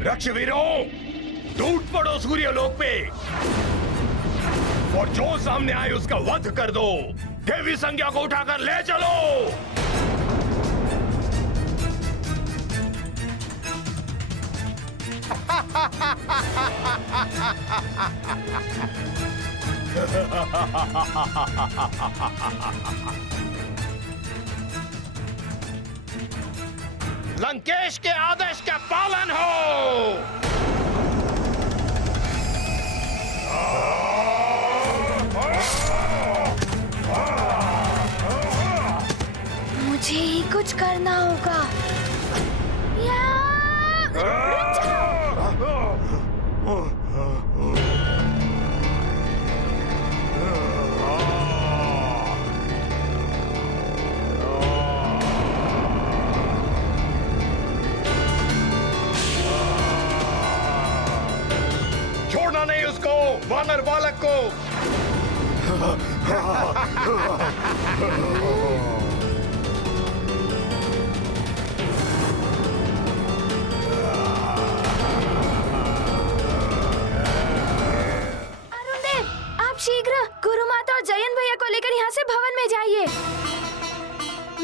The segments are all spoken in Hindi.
रक्षवीरों, टूट पड़ो सूर्यलोक पे और जो सामने आए उसका वध कर दो। देवी संज्ञा को उठाकर ले चलो। लंकेश के आदेश का पालन हो। मुझे ही कुछ करना होगा। छोड़ना नहीं उसको, वानर बालक को। शीघ्र गुरु माता और जयंत भैया को लेकर यहाँ से भवन में जाइए।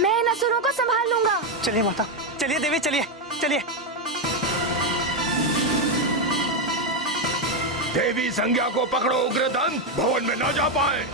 मैं इन असुरों को संभाल लूंगा। चलिए माता, चलिए देवी, चलिए चलिए। देवी संज्ञा को पकड़ो उग्रदंत, भवन में न जा पाए।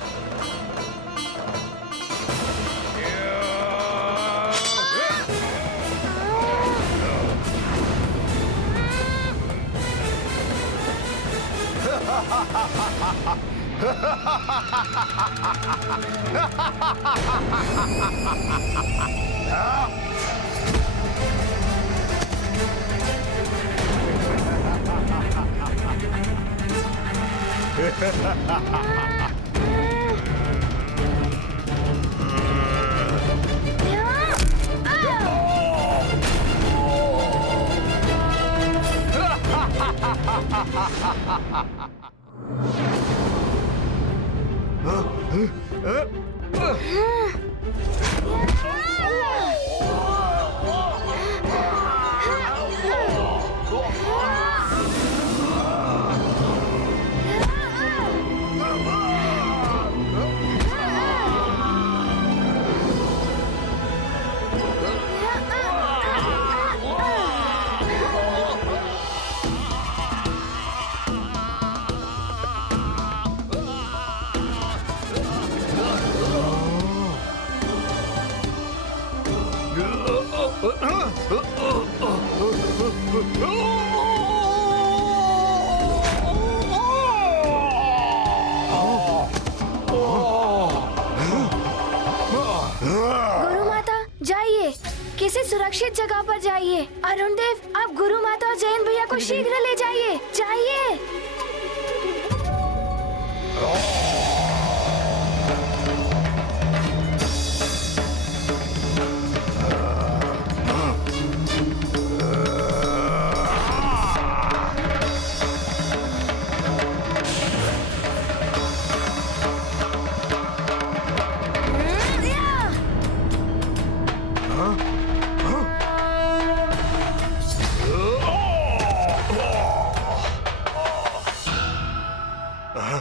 गुरु माता जाइए, किसी सुरक्षित जगह पर जाइए। अरुण देव, आप गुरु माता और जयंत भैया को शीघ्र ले जाइए। जाइए।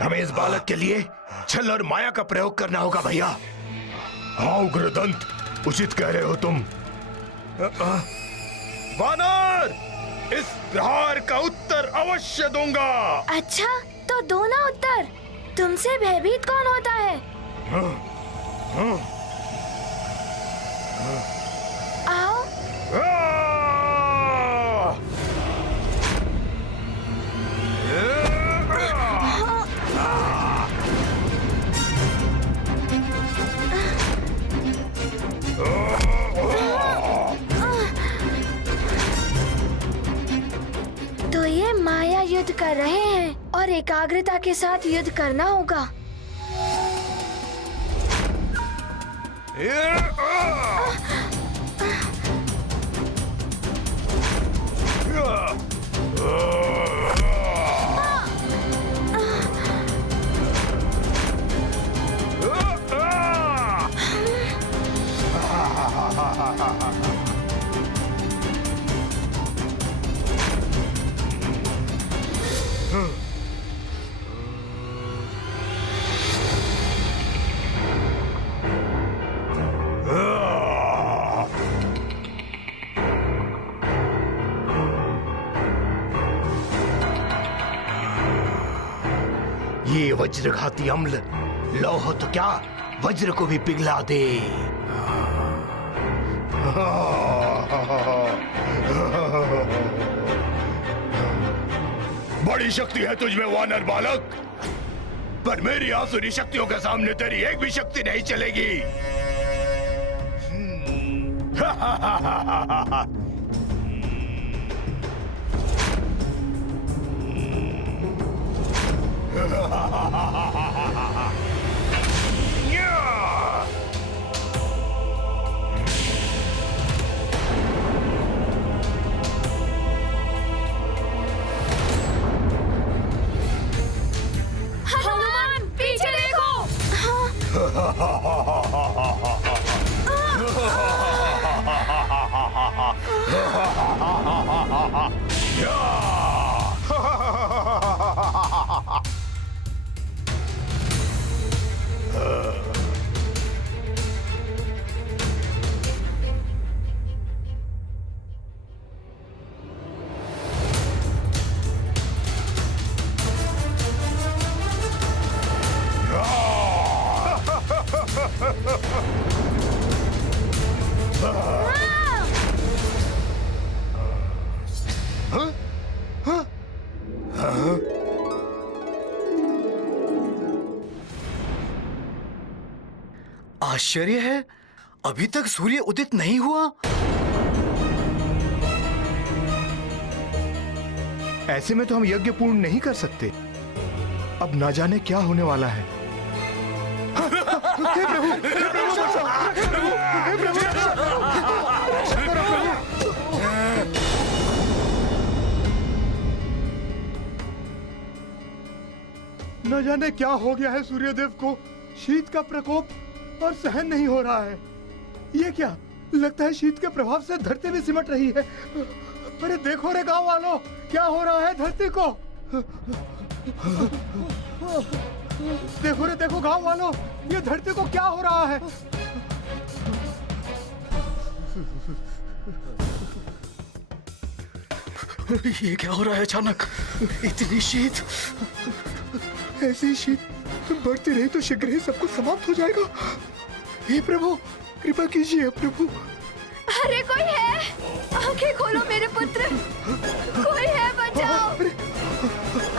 हमें इस बालक के लिए छल और माया का प्रयोग करना होगा भैया। हाँ उग्रदंत, उचित कह रहे हो तुम। वानर, इस प्रहार का उत्तर अवश्य दूंगा। अच्छा, तो दो ना उत्तर। तुमसे भयभीत कौन होता है? आओ। तो ये माया युद्ध कर रहे हैं और एकाग्रता के साथ युद्ध करना होगा। ये वज्रघाती अम्ल लौह तो क्या वज्र को भी पिघला दे। बड़ी शक्ति है तुझमें वानर बालक, पर मेरी आसुरी शक्तियों के सामने तेरी एक भी शक्ति नहीं चलेगी। हनुमान पीछे देखो। आश्चर्य है, अभी तक सूर्य उदित नहीं हुआ। ऐसे में तो हम यज्ञ पूर्ण नहीं कर सकते। अब ना जाने क्या होने वाला है। हे प्रभु, हे प्रभु बचाओ, हे प्रभु, हे प्रभु रक्षा करो प्रभु। न जाने क्या हो गया है सूर्यदेव को। शीत का प्रकोप और सहन नहीं हो रहा है। ये क्या, लगता है शीत के प्रभाव से धरती भी सिमट रही है। अरे देखो रे गांव वालों, क्या हो रहा है धरती को। देखो रे देखो गांव वालों, ये धरती को क्या हो रहा है। ये क्या हो रहा है अचानक, इतनी शीत। ऐसी शीत बढ़ती रही तो शीघ्र ही सब कुछ समाप्त हो जाएगा। हे प्रभु, कृपा कीजिए प्रभु। अरे कोई है, आंखें खोलो मेरे पुत्र, कोई है, बचाओ।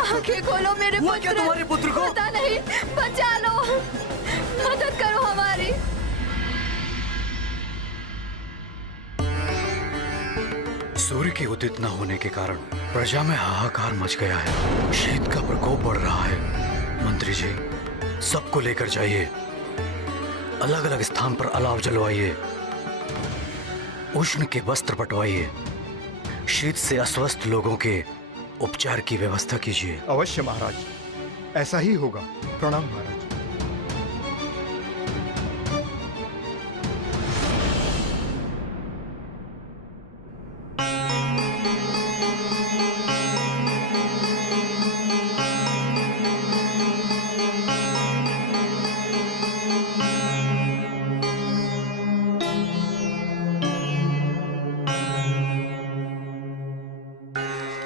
आंखें खोलो मेरे पुत्र। क्या तुम्हारे पुत्र को? पता नहीं, बचा लो, मदद करो हमारी। सूर्य के उदित न होने के कारण प्रजा में हाहाकार मच गया है। शीत का प्रकोप बढ़ रहा है। मंत्री जी, सबको लेकर जाइए, अलग अलग स्थान पर अलाव जलवाइए, उष्ण के वस्त्र बंटवाइए, शीत से अस्वस्थ लोगों के उपचार की व्यवस्था कीजिए। अवश्य महाराज, ऐसा ही होगा। प्रणाम महाराज।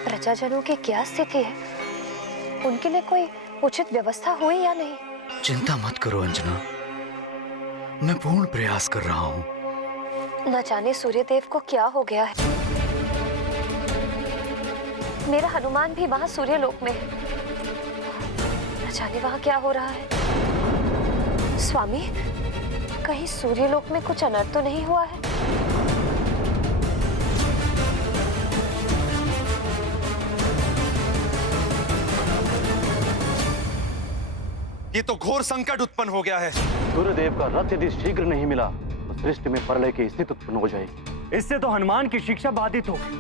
प्रजाजनों की क्या स्थिति है? उनके लिए कोई उचित व्यवस्था हुई या नहीं? चिंता मत करो अंजना, मैं पूर्ण प्रयास कर रहा हूँ। न जाने सूर्यदेव को क्या हो गया है। मेरा हनुमान भी वहां सूर्यलोक में है। न जाने वहां क्या हो रहा है। स्वामी, कहीं सूर्यलोक में कुछ अनर्थ तो नहीं हुआ है? ये तो घोर संकट उत्पन्न हो गया है। सूर्यदेव का रथ यदि शीघ्र नहीं मिला तो सृष्टि में प्रलय की स्थिति उत्पन्न हो जाएगी। इससे तो हनुमान की शिक्षा बाधित होगी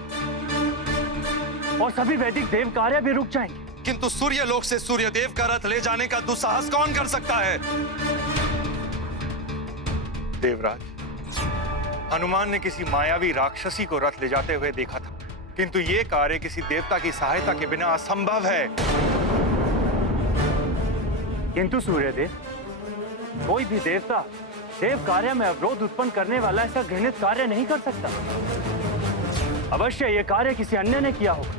और सभी वैदिक देव कार्य भी रुक जाएंगे। किंतु सूर्यलोक से सूर्यदेव का रथ ले जाने का दुस्साहस कौन कर सकता है? देवराज, हनुमान ने किसी मायावी राक्षसी को रथ ले जाते हुए देखा था, किंतु ये कार्य किसी देवता की सहायता के बिना असंभव है। किंतु सूर्यदेव, कोई भी देवता देव कार्य में अवरोध उत्पन्न करने वाला ऐसा घृणित कार्य नहीं कर सकता। अवश्य ये कार्य किसी अन्य ने किया होगा।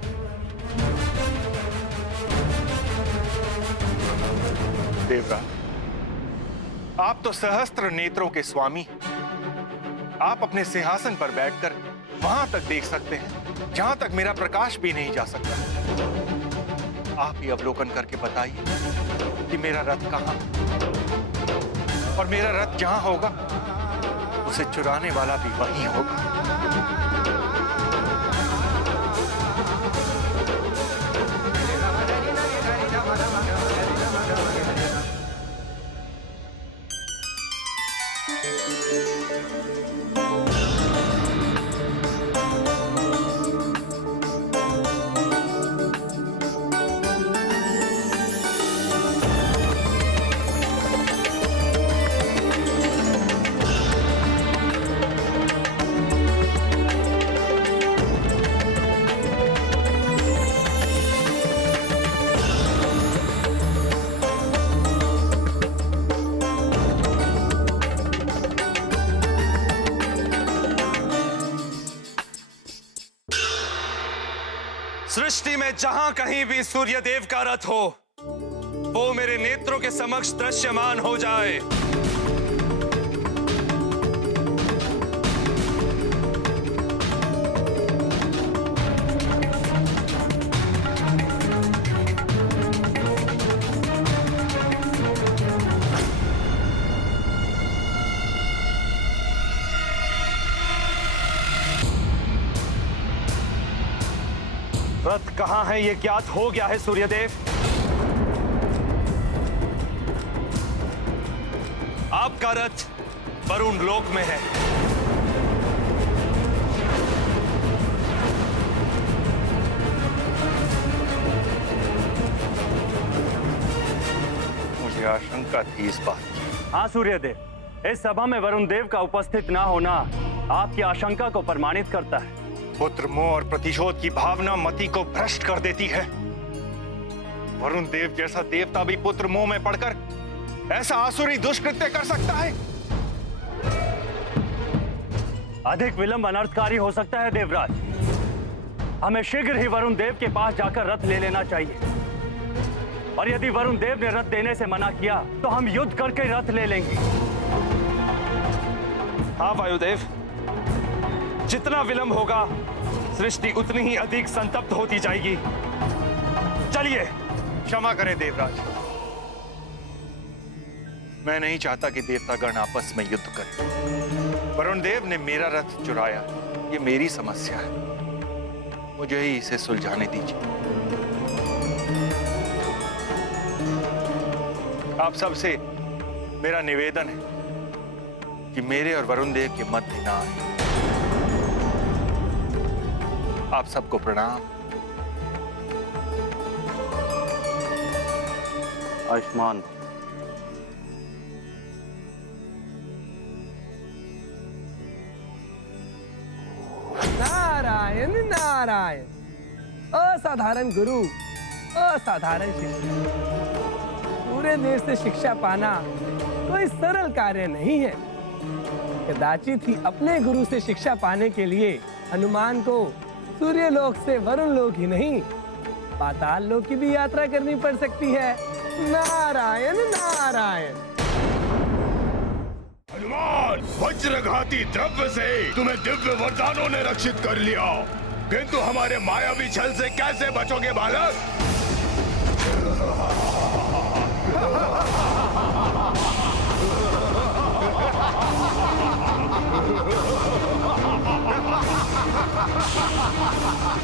देवराज, आप तो सहस्त्र नेत्रों के स्वामी हैं। आप अपने सिंहासन पर बैठकर वहां तक देख सकते हैं जहां तक मेरा प्रकाश भी नहीं जा सकता। आप ही अवलोकन करके बताइए कि मेरा रथ कहां, और मेरा रथ जहां होगा उसे चुराने वाला भी वहीं होगा। सृष्टि में जहां कहीं भी सूर्यदेव का रथ हो, वो मेरे नेत्रों के समक्ष दृश्यमान हो जाए। रथ कहां है ये ज्ञात हो गया है सूर्यदेव। आपका रथ वरुण लोक में है। मुझे आशंका थी इस बात की। हाँ सूर्यदेव, इस सभा में वरुण देव का उपस्थित ना होना आपकी आशंका को प्रमाणित करता है। पुत्र मोह और प्रतिशोध की भावना मति को भ्रष्ट कर देती है। वरुण देव जैसा देवता भी पुत्र मोह में पड़कर ऐसा आसुरी दुष्कृत्य कर सकता है। अधिक विलंब अनर्थकारी हो सकता है देवराज। हमें शीघ्र ही वरुण देव के पास जाकर रथ ले लेना चाहिए, और यदि वरुण देव ने रथ देने से मना किया तो हम युद्ध करके रथ ले लेंगे। हाँ वायुदेव, जितना विलंब होगा सृष्टि उतनी ही अधिक संतप्त होती जाएगी। चलिए। क्षमा करें देवराज, मैं नहीं चाहता कि देवतागण आपस में युद्ध करें। वरुण देव ने मेरा रथ चुराया, ये मेरी समस्या है, मुझे ही इसे सुलझाने दीजिए। आप सबसे मेरा निवेदन है कि मेरे और वरुण देव के मध्य ना आए। आप सबको प्रणाम। आयुष्मान। नारायण नारायण। असाधारण गुरु, असाधारण शिष्य। पूरे देश से शिक्षा पाना कोई सरल कार्य नहीं है। कदाचित ही अपने गुरु से शिक्षा पाने के लिए हनुमान को सूर्यलोक से वरुण लोक ही नहीं, पाताल लोक की भी यात्रा करनी पड़ सकती है। नारायण नारायण। हनुमान, वज्रघाती द्रव्य से तुम्हें दिव्य वरदानों ने रक्षित कर लिया, किंतु हमारे मायावी छल से कैसे बचोगे बालक?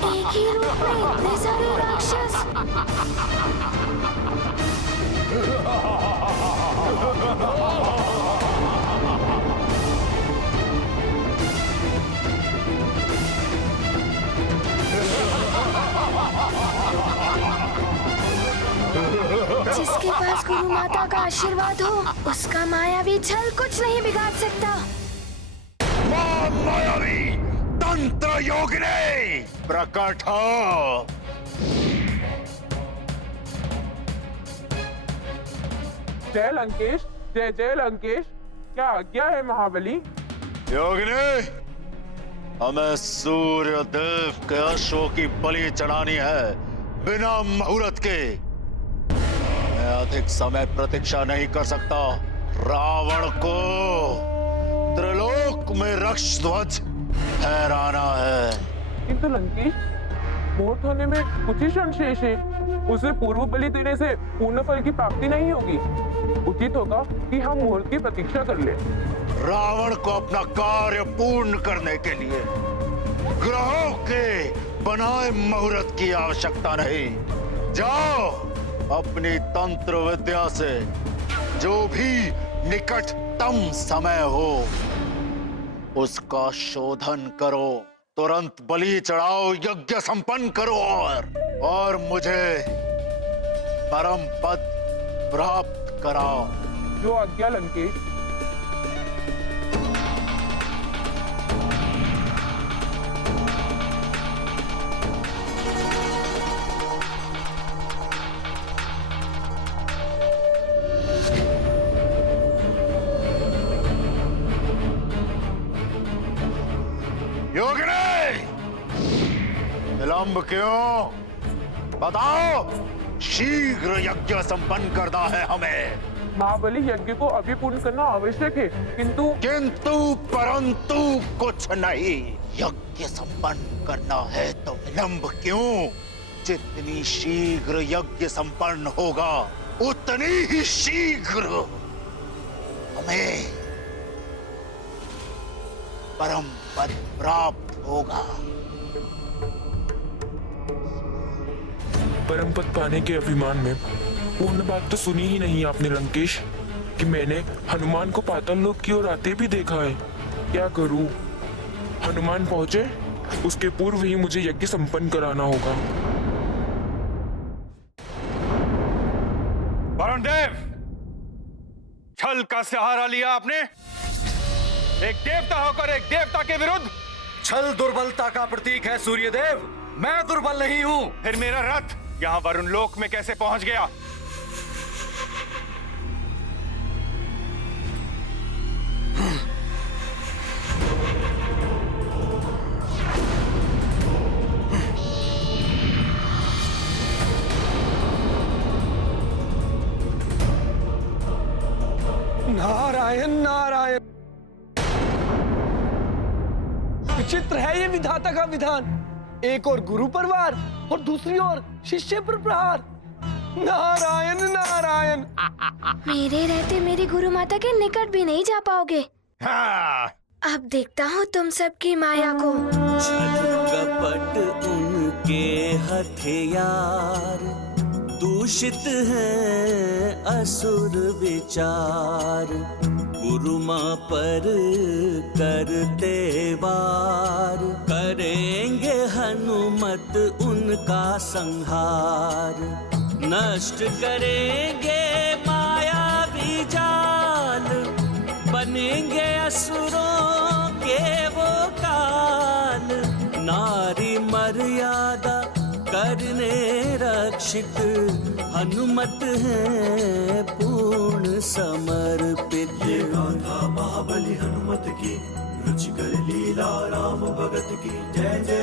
एक ही रूप में इतने सारे राक्षस। जिसके पास गुरु माता का आशीर्वाद हो, उसका मायावी छल कुछ नहीं बिगाड़ सकता। मायावी तंत्र योगिनी प्रकट हो। जय लंकेश, जय जय लंकेश। क्या आज्ञा है महाबली? योगिनी, हमें सूर्य देव के अश्वों की बलि चढ़ानी है बिना मुहूर्त के। मैं अधिक समय प्रतीक्षा नहीं कर सकता। रावण को त्रिलोक में रक्ष ध्वज फहराना है। किंतु लंकेश, मोर होने में कुछ ही क्षण शेष है। उसे पूर्व बलि देने से पूर्ण फल की प्राप्ति नहीं होगी। उचित होगा कि हम मुहूर्त की प्रतीक्षा कर ले। रावण को अपना कार्य पूर्ण करने के लिए ग्रहों के बनाए मुहूर्त की आवश्यकता नहीं। जाओ, अपनी तंत्र विद्या से जो भी निकटतम समय हो उसका शोधन करो, तुरंत बलि चढ़ाओ, यज्ञ संपन्न करो और मुझे परम पद प्राप्त कराओ। जो आज्ञा लंकेश। योगिनी, विलंब क्यों? बताओ, शीघ्र यज्ञ संपन्न करना है हमें। महाबली, यज्ञ को अभी पूर्ण करना आवश्यक है, किंतु परंतु कुछ नहीं। यज्ञ संपन्न करना है तो विलंब क्यों? जितनी शीघ्र यज्ञ संपन्न होगा उतनी ही शीघ्र हमें परम पद प्राप्त होगा। परम पद पाने के अभिमान में पूर्ण बात तो सुनी ही नहीं आपने लंकेश, कि मैंने हनुमान को पाताल लोक की ओर आते भी देखा है। क्या करूं? हनुमान पहुंचे उसके पूर्व ही मुझे यज्ञ संपन्न कराना होगा। वरुण देव, छल का सहारा लिया आपने। एक देवता होकर एक देवता के विरुद्ध। छल दुर्बलता का प्रतीक है सूर्यदेव। मैं दुर्बल नहीं हूं। फिर मेरा रथ यहाँ वरुण लोक में कैसे पहुंच गया? नारायण नारायण, विचित्र है ये विधाता का विधान। एक और गुरु पर वार और दूसरी ओर शिष्य पर प्रहार। नारायण नारायण। मेरे रहते मेरी गुरु माता के निकट भी नहीं जा पाओगे। हाँ। अब देखता हूँ तुम सबकी माया को। कपट उनके हथियार, दूषित है असुर विचार। गुरु माँ पर करते वार, करेंगे हनुमत उनका संहार। नष्ट करेंगे मायावी जाल, बनेंगे असुरों के वो काल। नारी मर्यादा करने रक्षित, हनुमत है पूर्ण समर्पित। ये गाथा महाबली हनुमत की, रुचिकर लीला राम भगत की। जय जय